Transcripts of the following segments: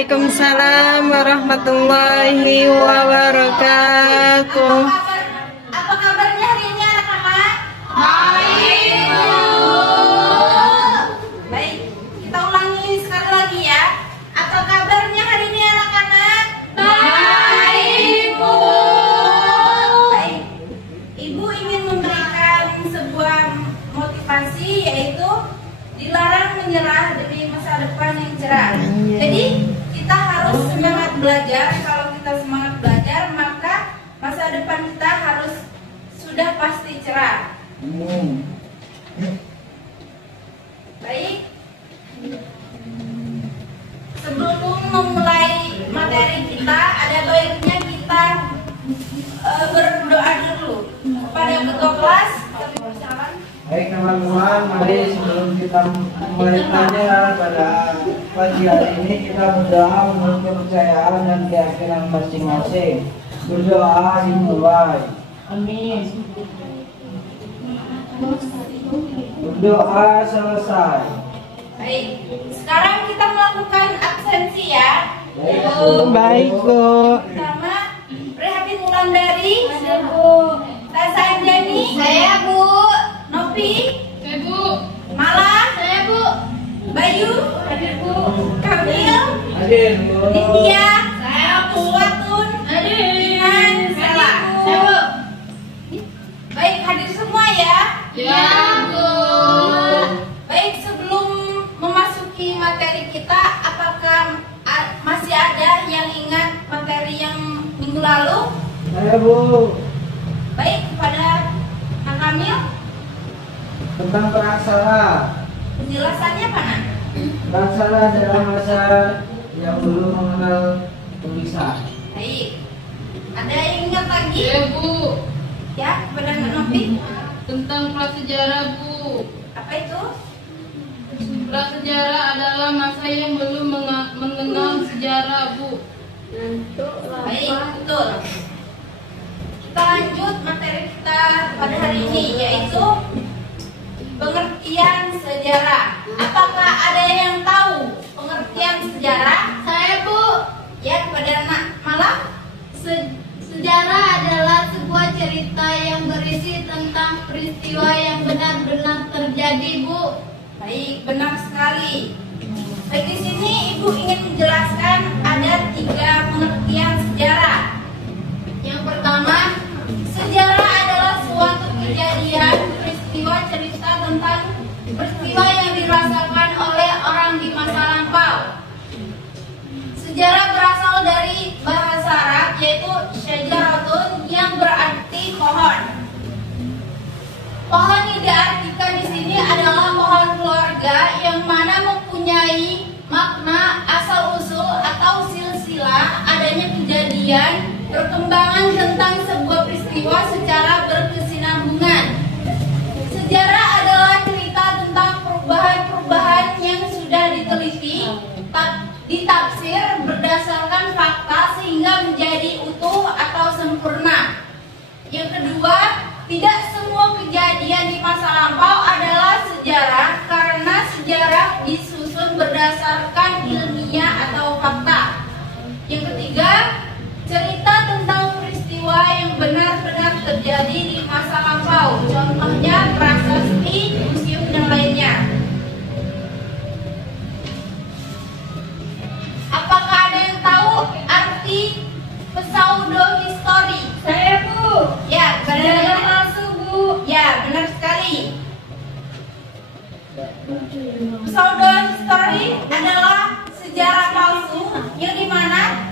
Waalaikumsalam warahmatullahi wabarakatuh. Apa kabarnya hari ini anak-anak? Baik, Bu. Baik, kita ulangi sekali lagi ya. Apa kabarnya hari ini anak-anak? Baik, Bu. Baik, Ibu ingin memberikan sebuah motivasi, yaitu dilarang menyerah demi masa depan yang cerah. Jadi kita harus semangat belajar. Kalau kita semangat belajar, maka masa depan kita harus sudah pasti cerah. Baik, sebelum memulai materi kita, ada baiknya kita berdoa dulu kepada ketua kelas. Kami persilakan. Baik teman-teman, mari sebelum kita mulai tanya pada pagi hari ini, kita berdoa menurut kepercayaan dan keyakinan masing-masing. Berdoa dimulai. Amin. Berdoa selesai. Baik, sekarang kita melakukan absensi ya. Baik, Bu. Pertama, Rehatin Wulandari. Saya, Bu. Tasa Anjani. Saya, Bu. Novi. Saya, Bu. Malah. Saya, Bu. Bayu. Hadir, Bu. Kamil. Hadir, Bu. India. Saya, Bu. Suwatun. Hadir. Iman. Sela. Saya, Bu. Baik, hadir semua ya. Ya, Bu. Baik, sebelum memasuki materi kita, apakah masih ada yang ingat materi yang minggu lalu? Saya, Bu. Baik, kepada Kak Kamil, Tentang praksara. penjelasannya apa, Nak? Praksara adalah masa yang belum mengenal tulisan. Baik, ada yang ingat lagi? Ya, Bu. Ya, kepada Kak Novi, Tentang prasejarah, Bu. apa itu? Prasejarah adalah masa yang belum mengenal sejarah, Bu. Baik, betul. Kita lanjut materi kita pada hari ini, yaitu pengertian sejarah. Apakah ada yang tahu pengertian sejarah? Saya, Bu. Ya, kepada anak Malah. Sejarah adalah sebuah cerita yang berisi tentang peristiwa yang benar-benar terjadi, Bu. Baik, benar sekali. Baik, di sini Ibu ingin menjelaskan ada 3 pengertian sejarah. Yang pertama, sejarah adalah suatu kejadian, peristiwa, cerita tentang peristiwa yang dirasakan oleh orang di masa lampau. Sejarah berasal dari bahasa Arab, yaitu syajaratun, yang berarti pohon. Pohon yang diartikan di sini adalah pohon keluarga yang mana mempunyai makna asal-usul atau silsilah adanya kejadian perkembangan tentang sebuah peristiwa secara berkesinambungan. Sejarah adalah cerita tentang perubahan-perubahan yang sudah diteliti, ditafsir berdasarkan fakta sehingga menjadi utuh atau sempurna. Yang kedua, tidak semua kejadian di masa lampau adalah sejarah karena sejarah disusun berdasarkan ilmiah atau fakta. Yang ketiga, cerita tentang peristiwa yang benar-benar terjadi di masa lampau. Contohnya prasasti, museum, dan lainnya. Apakah ada yang tahu arti pseudohistory? Saya, Bu. Ya, Sejarah benar. palsu, Bu. Ya, benar sekali. Pseudohistory adalah sejarah palsu yang dimana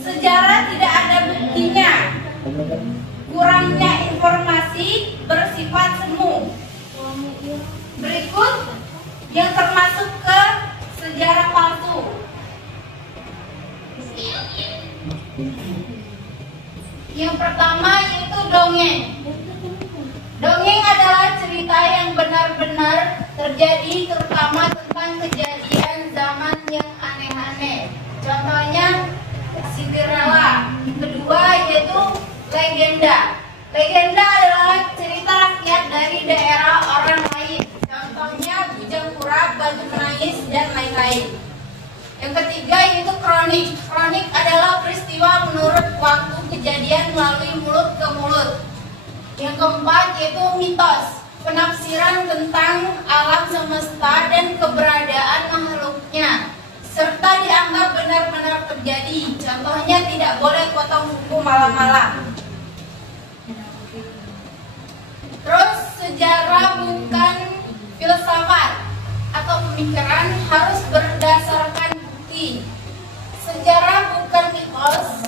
sejarah tidak ada buktinya, kurangnya informasi, bersifat semu. Berikut yang termasuk ke sejarah palsu. Yang pertama yaitu dongeng. Dongeng adalah cerita yang benar-benar terjadi, terutama tentang kejadian zaman yang aneh-aneh. Contohnya Cinderella. Kedua yaitu legenda. Legenda adalah cerita rakyat dari daerah orang lain. Contohnya Bujang Pura, Batu Menangis, dan lain-lain. Yang ketiga ketiga yaitu kronik. Kronik adalah peristiwa menurut waktu kejadian melalui mulut ke mulut. Yang keempat yaitu mitos, penafsiran tentang alam semesta dan keberadaan makhluknya, serta dianggap benar-benar terjadi. Contohnya tidak boleh potong kuku malam-malam. Terus sejarah bukan filsafat atau pemikiran, harus berdasarkan bukti. Sejarah bukan mitos.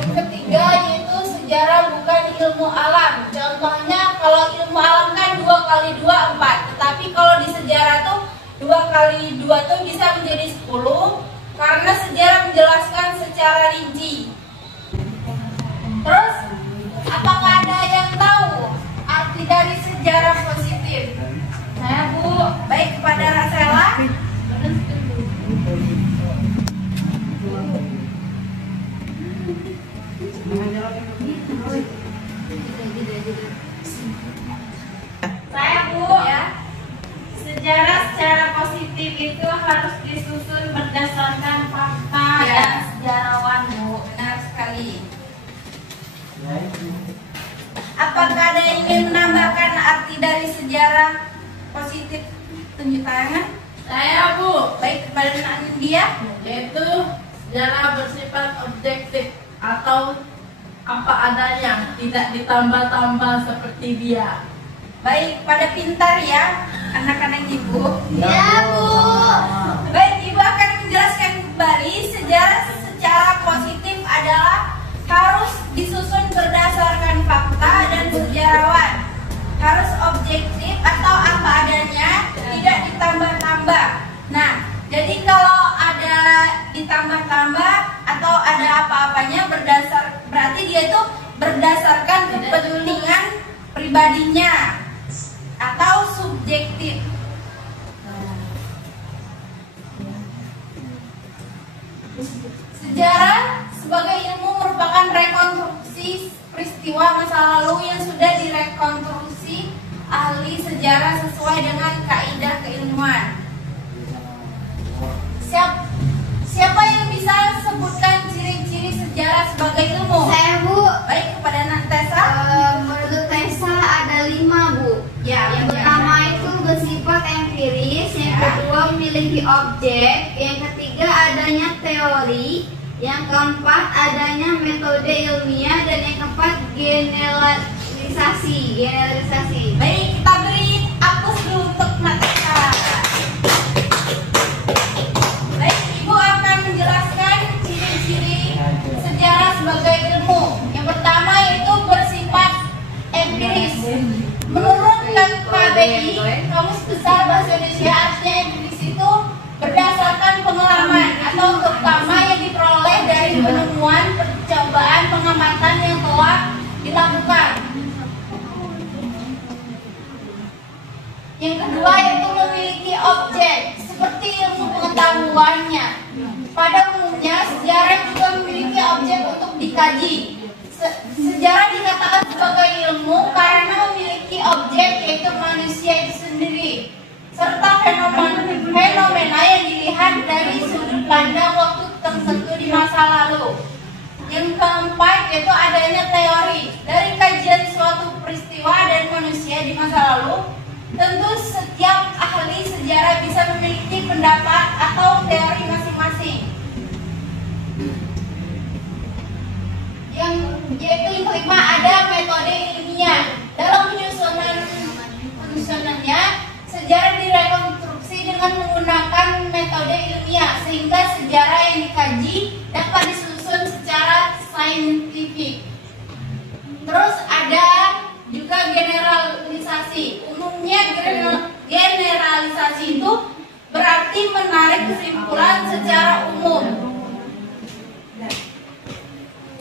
Yang ketiga yaitu sejarah bukan ilmu alam. Contohnya kalau ilmu alam kan 2 kali 2 4, tetapi kalau di sejarah tuh 2 kali 2 tuh bisa menjadi 10 karena sejarah menjelaskan secara rinci. Terus apakah ada yang tahu arti dari sejarah positif? Saya Bu, baik kepada Rasela. Saya Bu, ya. Sejarah secara positif itu harus disusun berdasarkan fakta dan sejarawan Bu. Benar sekali. Apakah ada yang ingin menambahkan arti dari sejarah positif? Tunjuk tangan. Saya Bu, Baik kepada Nadia. yaitu sejarah bersifat objektif atau apa adanya, tidak ditambah-tambah seperti dia. Baik pada pintar ya anak-anak Ibu. Ya, Bu. Baik, Ibu akan menjelaskan kembali sejarah secara positif adalah harus disusun berdasarkan fakta dan sejarawan, harus objektif atau apa adanya, tidak ditambah-tambah. Nah, jadi kalau ada ditambah-tambah atau ada apa-apanya berarti dia itu berdasarkan kepentingan pribadinya atau subjektif. Sejarah sebagai ilmu merupakan rekonstruksi peristiwa masa lalu yang sudah direkonstruksi ahli sejarah sesuai dengan kaidah keilmuan. Siapa yang bisa sebutkan ciri-ciri sejarah sebagai ilmu? Saya Bu. Baik kepada Nantesa. Menurut Tessa ada 5 Bu. Ya, Yang pertama itu bersifat empiris, yang kedua memiliki objek, yang ketiga adanya teori, yang keempat adanya metode ilmiah, dan yang keempat generalisasi. Baik, kita beri aplaus dulu untuk Nantesa. Baik, Ibu akan menjelaskan ciri-ciri sejarah sebagai ilmu. Yang pertama yaitu bersifat empiris. Menurut KBI, Kamus Besar Bahasa Indonesia, artinya empiris itu berdasarkan pengalaman atau terutama yang diperoleh dari penemuan, percobaan, pengamatan yang telah dilakukan. Yang kedua yaitu memiliki objek seperti ilmu pengetahuannya. Pada umumnya sejarah juga memiliki objek untuk dikaji. Sejarah dikatakan sebagai ilmu karena memiliki objek yaitu manusia itu sendiri, serta fenomena yang dilihat dari sudut pandang waktu tertentu di masa lalu. Yang keempat yaitu adanya teori. Dari kajian suatu peristiwa dan manusia di masa lalu, tentu setiap ahli sejarah bisa memiliki pendapat atau teori masing-masing. Yang kelima ada metode ilmiah. Dalam penyusunannya, sejarah direkonstruksi dengan menggunakan metode ilmiah sehingga sejarah yang dikaji dapat disusun secara saintifik. Terus ada juga generalisasi. Umumnya generalisasi itu berarti menarik kesimpulan secara umum.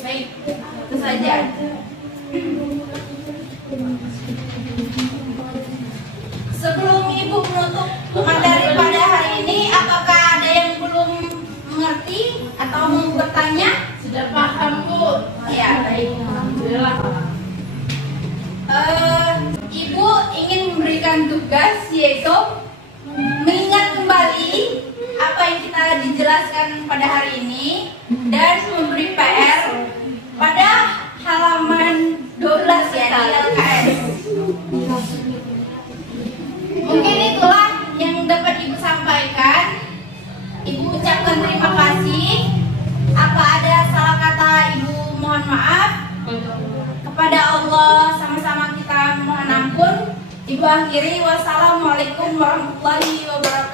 Baik, itu saja. Sebelum Ibu menutup materi pada hari ini, apakah ada yang belum mengerti atau mau bertanya? Sudah paham Bu? Ya, baik. Alhamdulillah. Ibu ingin memberikan tugas yaitu mengingat kembali apa yang kita dijelaskan pada hari ini dan memberi PR pada halaman 12 ya di LKS. Mungkin itulah yang dapat Ibu sampaikan. Ibu ucapkan terima kasih. Apa ada salah kata Ibu mohon maaf. Kepada Allah sama-sama kita mohon ampun. Ibu akhiri, wassalamualaikum warahmatullahi wabarakatuh.